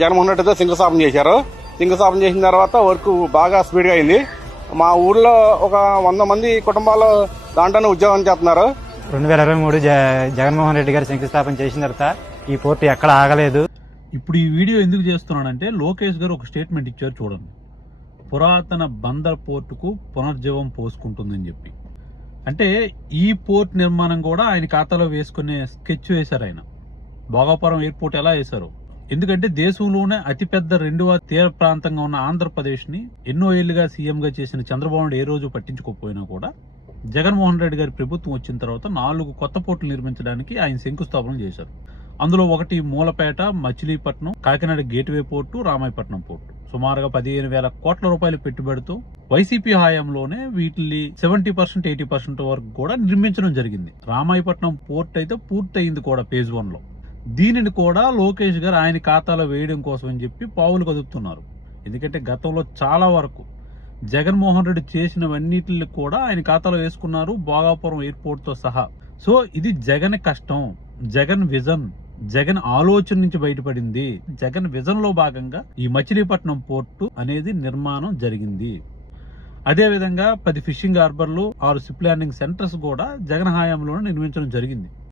జగన్మోహన్ రెడ్డితో శంకుస్థాపన చేశారు. శంకుస్థాపన చేసిన తర్వాత వర్క్ బాగా స్పీడ్గా అయింది. మా ఊర్లో ఒక 100 మంది కుటుంబాలు దాంట్లోనే ఉద్యోగం చేస్తున్నారు. 2023 జగన్మోహన్ రెడ్డి గారు శంకుస్థాపన చేసిన తర్వాత ఈ పోర్టు ఎక్కడ ఆగలేదు. ఇప్పుడు ఈ వీడియో ఎందుకు చేస్తున్నానంటే లోకేష్ గారు ఒక స్టేట్మెంట్ ఇచ్చారు చూడండి. పురాతన బందర్ పోర్టుకు పునర్జీవం పోసుకుంటుందని చెప్పి. అంటే ఈ పోర్ట్ నిర్మాణం కూడా ఆయన ఖాతాలో వేసుకునే స్కెచ్ వేశారు ఆయన. భోగాపురం ఎయిర్పోర్ట్ ఎలా వేశారు? ఎందుకంటే దేశంలోనే అతిపెద్ద 2వ తీర ప్రాంతంగా ఉన్న ఆంధ్రప్రదేశ్ ని ఎన్నో ఏళ్లుగా సీఎంగా చేసిన చంద్రబాబు నాయుడు ఏ రోజు పట్టించుకోకపోయినా కూడా జగన్మోహన్ రెడ్డి గారి ప్రభుత్వం వచ్చిన తర్వాత 4 కొత్త పోర్టులు నిర్మించడానికి ఆయన శంకుస్థాపన చేశారు. అందులో ఒకటి Mulapeta, Machilipatnam, Kakinada gateway port, Ramayapatnam port. సుమారుగా 15,000 కోట్ల రూపాయలు పెట్టుబడితో వైసీపీ హయాంలోనే వీటిని 70%, 80% వరకు కూడా నిర్మించడం జరిగింది. రామాయపట్నం పోర్ట్ అయితే పూర్తయింది కూడా ఫేజ్ 1లో. దీనిని కూడా లోకేష్ గారు ఆయన ఖాతాలో వేయడం కోసం అని చెప్పి పావులు కదుపుతున్నారు. ఎందుకంటే గతంలో చాలా వరకు జగన్మోహన్ రెడ్డి చేసినవన్నిటిని కూడా ఆయన ఖాతాలో వేసుకున్నారు, భోగాపురం ఎయిర్పోర్ట్ తో సహా. సో ఇది జగన్ కష్టం, జగన్ విజన్, జగన్ ఆలోచన నుంచి బయటపడింది. జగన్ విజన్ లో భాగంగా ఈ మచిలీపట్నం పోర్టు అనేది నిర్మాణం జరిగింది. అదే విధంగా 10 ఫిషింగ్ హార్బర్లు, 6 షిప్ ల్యాండింగ్ సెంటర్స్ కూడా జగన్ హయాంలోనే నిర్మించడం జరిగింది.